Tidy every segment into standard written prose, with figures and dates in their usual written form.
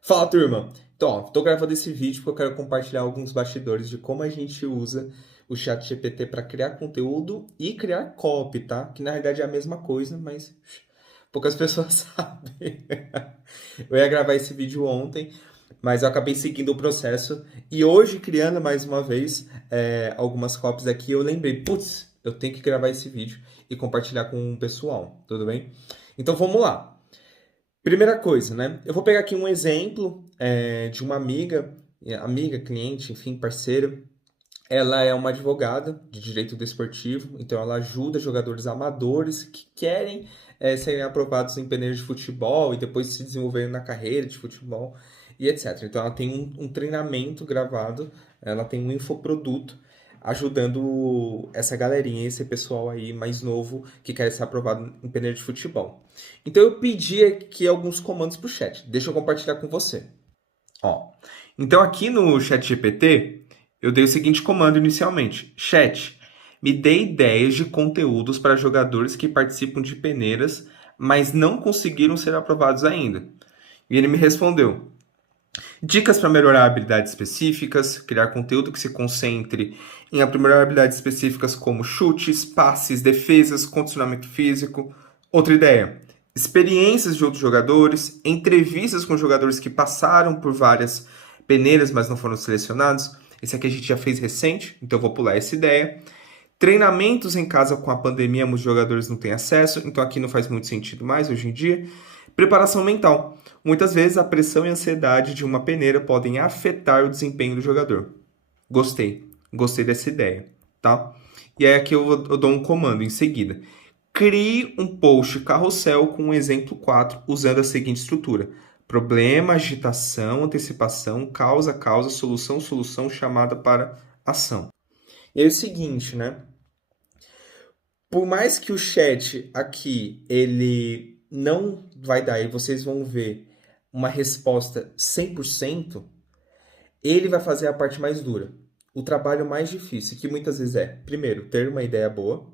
Fala, turma! Então, ó, tô gravando esse vídeo porque eu quero compartilhar alguns bastidores de como a gente usa o chat GPT para criar conteúdo e criar copy, tá? Que na realidade é a mesma coisa, mas poucas pessoas sabem. Eu ia gravar esse vídeo ontem, mas eu acabei seguindo o processo e hoje, criando mais uma vez algumas copies aqui, eu lembrei, putz, eu tenho que gravar esse vídeo e compartilhar com o pessoal, tudo bem? Então vamos lá. Primeira coisa, né? Eu vou pegar aqui um exemplo de uma amiga, cliente, enfim, parceira. Ela é uma advogada de direito desportivo, então ela ajuda jogadores amadores que querem serem aprovados em peneiras de futebol e depois se desenvolverem na carreira de futebol e etc. Então ela tem um treinamento gravado, ela tem um infoproduto ajudando essa galerinha, esse pessoal aí mais novo que quer ser aprovado em peneira de futebol. Então eu pedi aqui alguns comandos para o chat. Deixa eu compartilhar com você. Ó, então aqui no chat GPT, eu dei o seguinte comando inicialmente. Chat, me dê ideias de conteúdos para jogadores que participam de peneiras, mas não conseguiram ser aprovados ainda. E ele me respondeu. Dicas para melhorar habilidades específicas, criar conteúdo que se concentre em aprimorar habilidades específicas como chutes, passes, defesas, condicionamento físico. Outra ideia, experiências de outros jogadores, entrevistas com jogadores que passaram por várias peneiras, mas não foram selecionados. Esse aqui a gente já fez recente, então eu vou pular essa ideia. Treinamentos em casa com a pandemia, muitos jogadores não têm acesso, então aqui não faz muito sentido mais hoje em dia. Preparação mental. Muitas vezes a pressão e a ansiedade de uma peneira podem afetar o desempenho do jogador. Gostei dessa ideia, tá? E aí aqui eu dou um comando em seguida. Crie um post carrossel com um exemplo 4 usando a seguinte estrutura. Problema, agitação, antecipação, causa, solução, chamada para ação. E aí é o seguinte, né? Por mais que o chat aqui ele não vai dar, e vocês vão ver uma resposta 100%, ele vai fazer a parte mais dura. O trabalho mais difícil, que muitas vezes é, primeiro, ter uma ideia boa,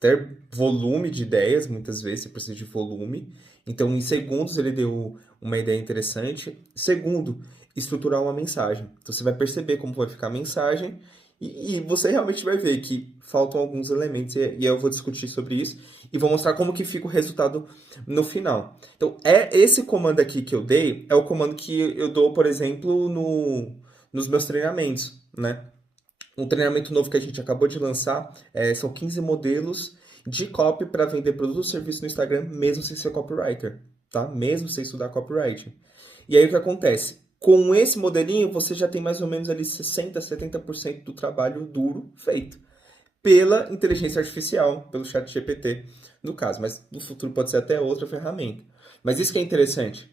ter volume de ideias, muitas vezes você precisa de volume. Então, em segundos ele deu uma ideia interessante. Segundo, estruturar uma mensagem. Então, você vai perceber como vai ficar a mensagem e você realmente vai ver que faltam alguns elementos e eu vou discutir sobre isso e vou mostrar como que fica o resultado no final. Então, esse comando aqui que eu dei é o comando que eu dou, por exemplo, nos meus treinamentos, né? Um treinamento novo que a gente acabou de lançar são 15 modelos de copy para vender produto ou serviço no Instagram, mesmo sem ser copywriter, tá? Mesmo sem estudar copywriting. E aí o que acontece? Com esse modelinho, você já tem mais ou menos ali 60, 70% do trabalho duro feito pela inteligência artificial, pelo chat GPT, no caso, mas no futuro pode ser até outra ferramenta. Mas isso que é interessante.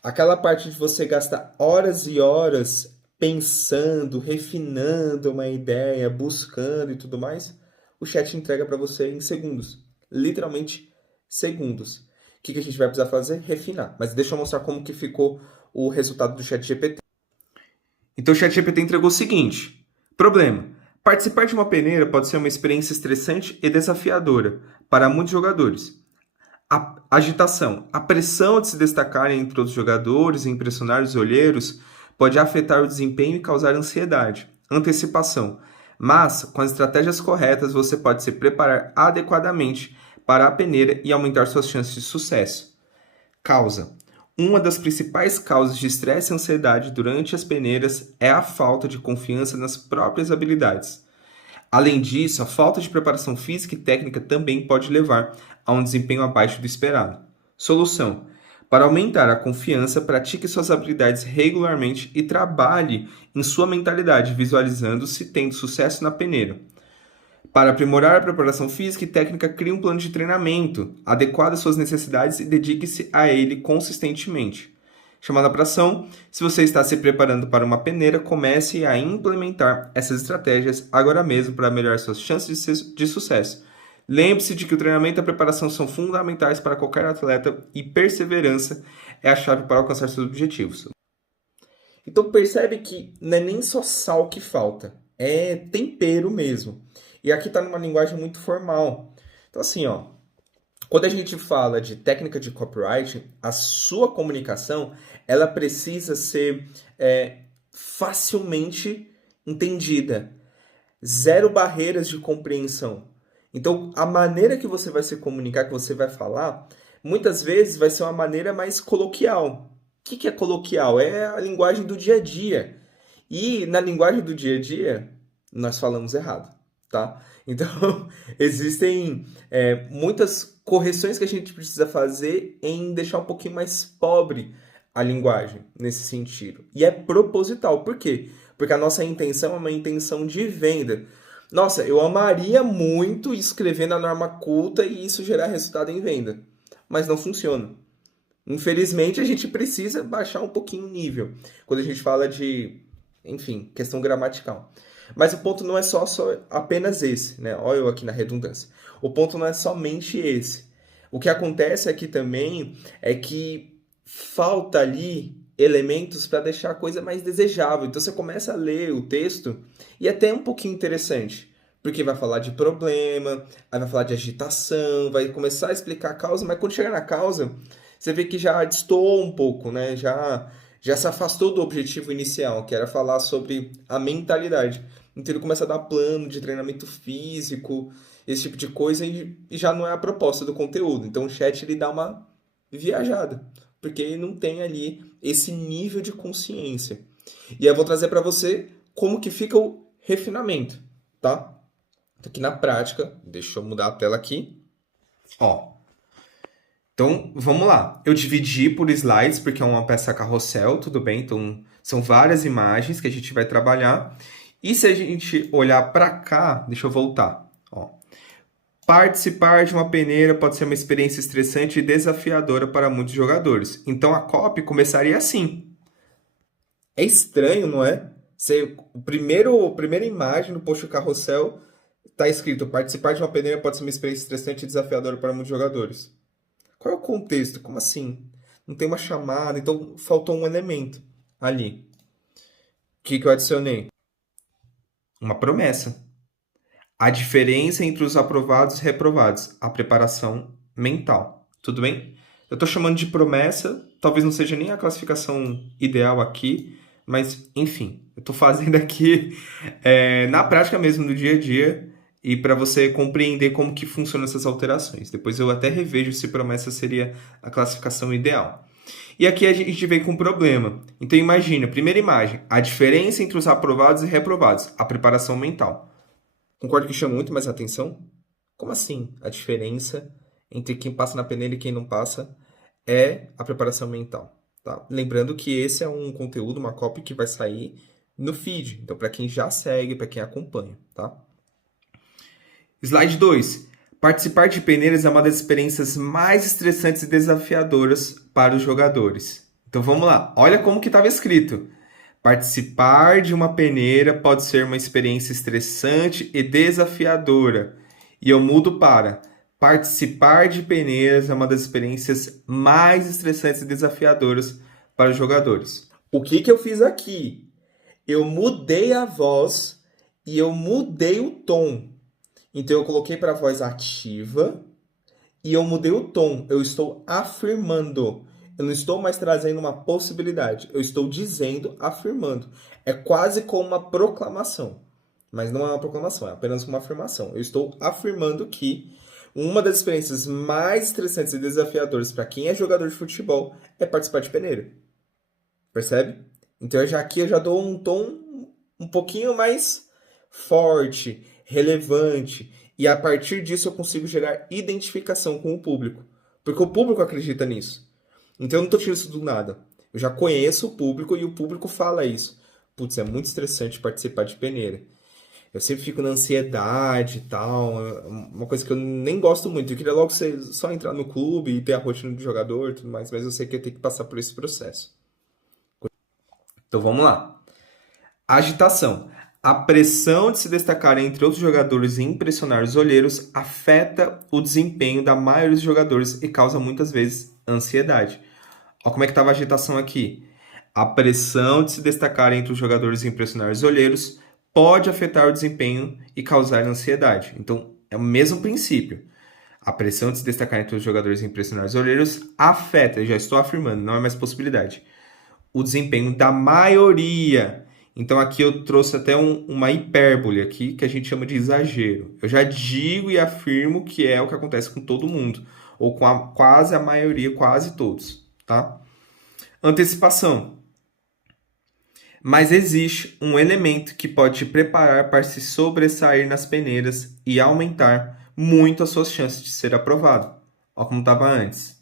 Aquela parte de você gastar horas e horas pensando, refinando uma ideia, buscando e tudo mais, o chat entrega para você em segundos. Literalmente segundos. O que a gente vai precisar fazer? Refinar. Mas deixa eu mostrar como que ficou o resultado do chat GPT. Então o chat GPT entregou o seguinte. Problema. Participar de uma peneira pode ser uma experiência estressante e desafiadora para muitos jogadores. A agitação. A pressão de se destacar entre outros jogadores e impressionar os olheiros pode afetar o desempenho e causar ansiedade. Antecipação. Mas, com as estratégias corretas, você pode se preparar adequadamente para a peneira e aumentar suas chances de sucesso. Causa. Uma das principais causas de estresse e ansiedade durante as peneiras é a falta de confiança nas próprias habilidades. Além disso, a falta de preparação física e técnica também pode levar a um desempenho abaixo do esperado. Solução: para aumentar a confiança, pratique suas habilidades regularmente e trabalhe em sua mentalidade, visualizando-se tendo sucesso na peneira. Para aprimorar a preparação física e técnica, crie um plano de treinamento adequado às suas necessidades e dedique-se a ele consistentemente. Chamada para ação, se você está se preparando para uma peneira, comece a implementar essas estratégias agora mesmo para melhorar suas chances de sucesso. Lembre-se de que o treinamento e a preparação são fundamentais para qualquer atleta e perseverança é a chave para alcançar seus objetivos. Então percebe que não é nem só sal que falta, é tempero mesmo. E aqui está numa linguagem muito formal. Então assim, ó, Quando a gente fala de técnica de copywriting, a sua comunicação ela precisa ser facilmente entendida, zero barreiras de compreensão. Então, a maneira que você vai se comunicar, que você vai falar, muitas vezes vai ser uma maneira mais coloquial. O que é coloquial? É a linguagem do dia a dia. E na linguagem do dia a dia, nós falamos errado, tá? Então, existem muitas correções que a gente precisa fazer em deixar um pouquinho mais pobre a linguagem nesse sentido. E é proposital. Por quê? Porque a nossa intenção é uma intenção de venda. Nossa, eu amaria muito escrever na norma culta e isso gerar resultado em venda. Mas não funciona. Infelizmente, a gente precisa baixar um pouquinho o nível. Quando a gente fala de, enfim, questão gramatical. Mas o ponto não é só apenas esse, né? Olha eu aqui na redundância. O ponto não é somente esse. O que acontece aqui também é que falta ali elementos para deixar a coisa mais desejável. Então você começa a ler o texto e é até um pouquinho interessante, porque vai falar de problema, aí vai falar de agitação, vai começar a explicar a causa, mas quando chegar na causa, você vê que já destoou um pouco, né? Já se afastou do objetivo inicial, que era falar sobre a mentalidade. Então ele começa a dar plano de treinamento físico, esse tipo de coisa, e já não é a proposta do conteúdo. Então o chat ele dá uma viajada, porque ele não tem ali esse nível de consciência. E aí eu vou trazer para você como que fica o refinamento, tá? Aqui na prática, deixa eu mudar a tela aqui. Ó, então, vamos lá. Eu dividi por slides, porque é uma peça carrossel, tudo bem? Então, são várias imagens que a gente vai trabalhar. E se a gente olhar para cá, deixa eu voltar. Ó. Participar de uma peneira pode ser uma experiência estressante e desafiadora para muitos jogadores. Então, a copy começaria assim. É estranho, não é? A primeira imagem do post carrossel está escrito: participar de uma peneira pode ser uma experiência estressante e desafiadora para muitos jogadores. Qual é o contexto? Como assim? Não tem uma chamada, então faltou um elemento ali. O que eu adicionei? Uma promessa. A diferença entre os aprovados e reprovados. A preparação mental. Tudo bem? Eu estou chamando de promessa, talvez não seja nem a classificação ideal aqui, mas enfim, eu estou fazendo aqui na prática mesmo, no dia a dia, e para você compreender como que funcionam essas alterações. Depois eu até revejo se promessa seria a classificação ideal. E aqui a gente vem com um problema. Então imagina, primeira imagem, a diferença entre os aprovados e reprovados, a preparação mental. Concordo que chama muito mais atenção? Como assim a diferença entre quem passa na peneira e quem não passa é a preparação mental? Tá? Lembrando que esse é um conteúdo, uma copy que vai sair no feed. Então, para quem já segue, para quem acompanha, tá? Slide 2. Participar de peneiras é uma das experiências mais estressantes e desafiadoras para os jogadores. Então vamos lá. Olha como que estava escrito. Participar de uma peneira pode ser uma experiência estressante e desafiadora. E eu mudo para participar de peneiras é uma das experiências mais estressantes e desafiadoras para os jogadores. O que eu fiz aqui? Eu mudei a voz e eu mudei o tom. Então eu coloquei para a voz ativa e eu mudei o tom. Eu estou afirmando. Eu não estou mais trazendo uma possibilidade. Eu estou dizendo, afirmando. É quase como uma proclamação. Mas não é uma proclamação, é apenas uma afirmação. Eu estou afirmando que uma das experiências mais estressantes e desafiadoras para quem é jogador de futebol é participar de peneira. Percebe? Então aqui eu já dou um tom um pouquinho mais forte, relevante. E a partir disso eu consigo gerar identificação com o público. Porque o público acredita nisso. Então eu não estou tirando isso do nada. Eu já conheço o público e o público fala isso. Putz, é muito estressante participar de peneira. Eu sempre fico na ansiedade e tal. Uma coisa que eu nem gosto muito. Eu queria logo só entrar no clube e ter a rotina do jogador e tudo mais. Mas eu sei que eu tenho que passar por esse processo. Então vamos lá. Agitação. A pressão de se destacar entre outros jogadores e impressionar os olheiros afeta o desempenho da maioria dos jogadores e causa muitas vezes ansiedade. Olha como é que estava a agitação aqui. A pressão de se destacar entre os jogadores e impressionar os olheiros pode afetar o desempenho e causar ansiedade. Então, é o mesmo princípio. A pressão de se destacar entre os jogadores e impressionar os olheiros afeta, eu já estou afirmando, não é mais possibilidade, o desempenho da maioria. Então aqui eu trouxe até uma hipérbole aqui, que a gente chama de exagero. Eu já digo e afirmo que é o que acontece com todo mundo, ou com quase a maioria, quase todos, tá? Antecipação. Mas existe um elemento que pode te preparar para se sobressair nas peneiras e aumentar muito as suas chances de ser aprovado. Olha como estava antes.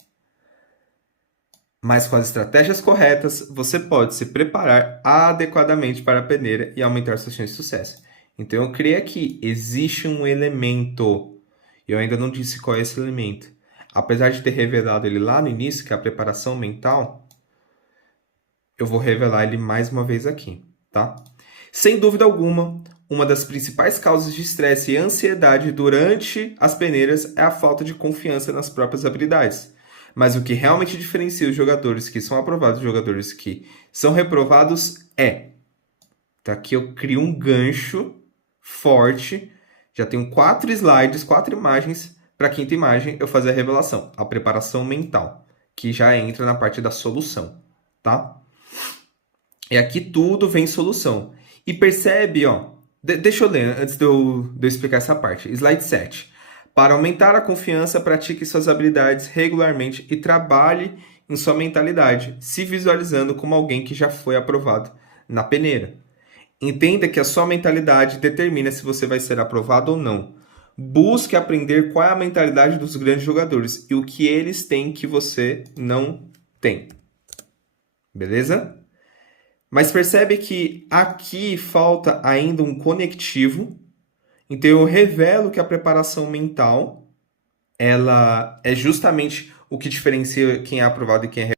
Mas com as estratégias corretas, você pode se preparar adequadamente para a peneira e aumentar suas chances de sucesso. Então eu criei aqui, existe um elemento. Eu ainda não disse qual é esse elemento. Apesar de ter revelado ele lá no início, que é a preparação mental, eu vou revelar ele mais uma vez aqui, tá? Sem dúvida alguma, uma das principais causas de estresse e ansiedade durante as peneiras é a falta de confiança nas próprias habilidades. Mas o que realmente diferencia os jogadores que são aprovados dos jogadores que são reprovados é... Tá, aqui eu crio um gancho forte. Já tenho 4 slides, 4 imagens. Para a quinta imagem, eu fazer a revelação, a preparação mental, que já entra na parte da solução, tá? E aqui tudo vem solução. E percebe, ó, deixa eu ler antes de eu explicar essa parte. Slide 7. Para aumentar a confiança, pratique suas habilidades regularmente e trabalhe em sua mentalidade, se visualizando como alguém que já foi aprovado na peneira. Entenda que a sua mentalidade determina se você vai ser aprovado ou não. Busque aprender qual é a mentalidade dos grandes jogadores e o que eles têm que você não tem. Beleza? Mas percebe que aqui falta ainda um conectivo. Então eu revelo que a preparação mental, ela é justamente o que diferencia quem é aprovado e quem é.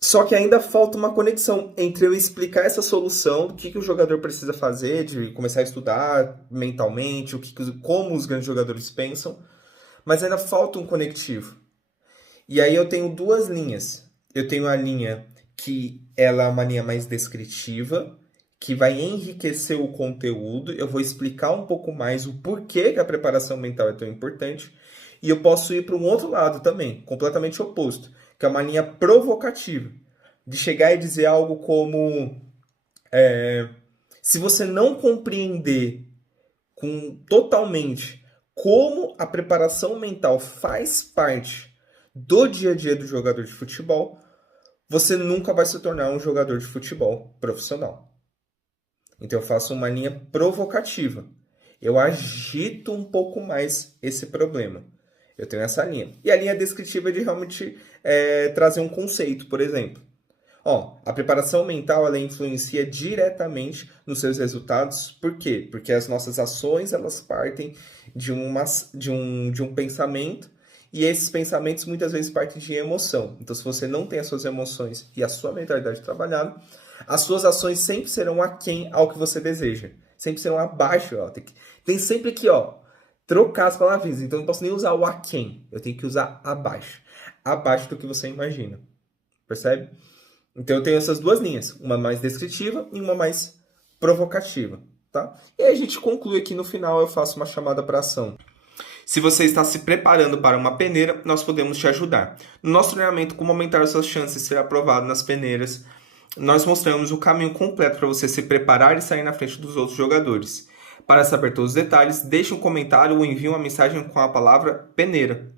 Só que ainda falta uma conexão entre eu explicar essa solução, o que o jogador precisa fazer, de começar a estudar mentalmente, como os grandes jogadores pensam, mas ainda falta um conectivo. E aí eu tenho duas linhas. Eu tenho a linha que ela é uma linha mais descritiva, que vai enriquecer o conteúdo. Eu vou explicar um pouco mais o porquê que a preparação mental é tão importante. E eu posso ir para um outro lado também, completamente oposto, que é uma linha provocativa, de chegar e dizer algo como: se você não compreender totalmente como a preparação mental faz parte do dia a dia do jogador de futebol, você nunca vai se tornar um jogador de futebol profissional. Então eu faço uma linha provocativa. Eu agito um pouco mais esse problema. Eu tenho essa linha. E a linha descritiva é de realmente trazer um conceito, por exemplo. Ó, a preparação mental ela influencia diretamente nos seus resultados. Por quê? Porque as nossas ações elas partem de um pensamento e esses pensamentos muitas vezes partem de emoção. Então, se você não tem as suas emoções e a sua mentalidade trabalhada, as suas ações sempre serão aquém ao que você deseja. Sempre serão abaixo. Ó. Tem sempre que trocar as palavras. Então, eu não posso nem usar o aquém. Eu tenho que usar abaixo. Abaixo do que você imagina. Percebe? Então eu tenho essas duas linhas, uma mais descritiva e uma mais provocativa, tá? E aí a gente conclui aqui no final, eu faço uma chamada para ação. Se você está se preparando para uma peneira, nós podemos te ajudar. No nosso treinamento Como Aumentar Suas Chances de Ser Aprovado nas Peneiras, nós mostramos o caminho completo para você se preparar e sair na frente dos outros jogadores. Para saber todos os detalhes, deixe um comentário ou envie uma mensagem com a palavra peneira.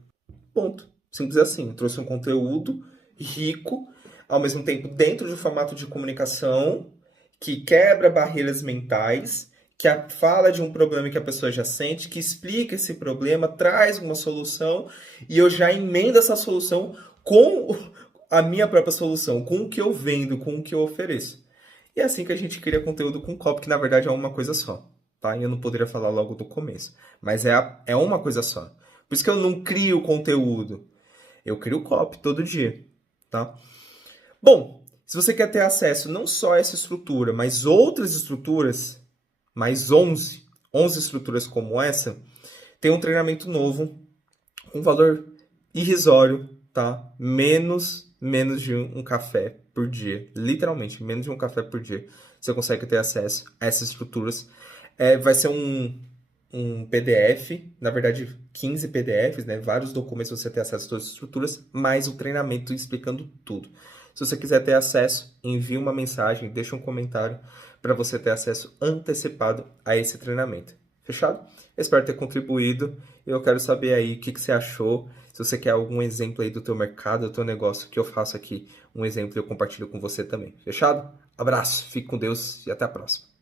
Ponto. Simples assim. Eu trouxe um conteúdo rico, ao mesmo tempo dentro de um formato de comunicação que quebra barreiras mentais, que fala de um problema que a pessoa já sente, que explica esse problema, traz uma solução e eu já emendo essa solução com a minha própria solução, com o que eu vendo, com o que eu ofereço. E é assim que a gente cria conteúdo com copy, que na verdade é uma coisa só, tá? E eu não poderia falar logo do começo, mas é uma coisa só. Por isso que eu não crio conteúdo, eu crio copy todo dia, tá? Bom, se você quer ter acesso não só a essa estrutura, mas outras estruturas, mais 11 estruturas como essa, tem um treinamento novo com valor irrisório, tá? Menos de um café por dia. Literalmente, menos de um café por dia. Você consegue ter acesso a essas estruturas. Vai ser um PDF, na verdade 15 PDFs, né? Vários documentos você tem acesso a todas as estruturas, mais o treinamento explicando tudo. Se você quiser ter acesso, envie uma mensagem, deixa um comentário para você ter acesso antecipado a esse treinamento. Fechado? Espero ter contribuído. Eu quero saber aí o que você achou. Se você quer algum exemplo aí do teu mercado, do teu negócio, que eu faço aqui um exemplo e eu compartilho com você também. Fechado? Abraço, fique com Deus e até a próxima.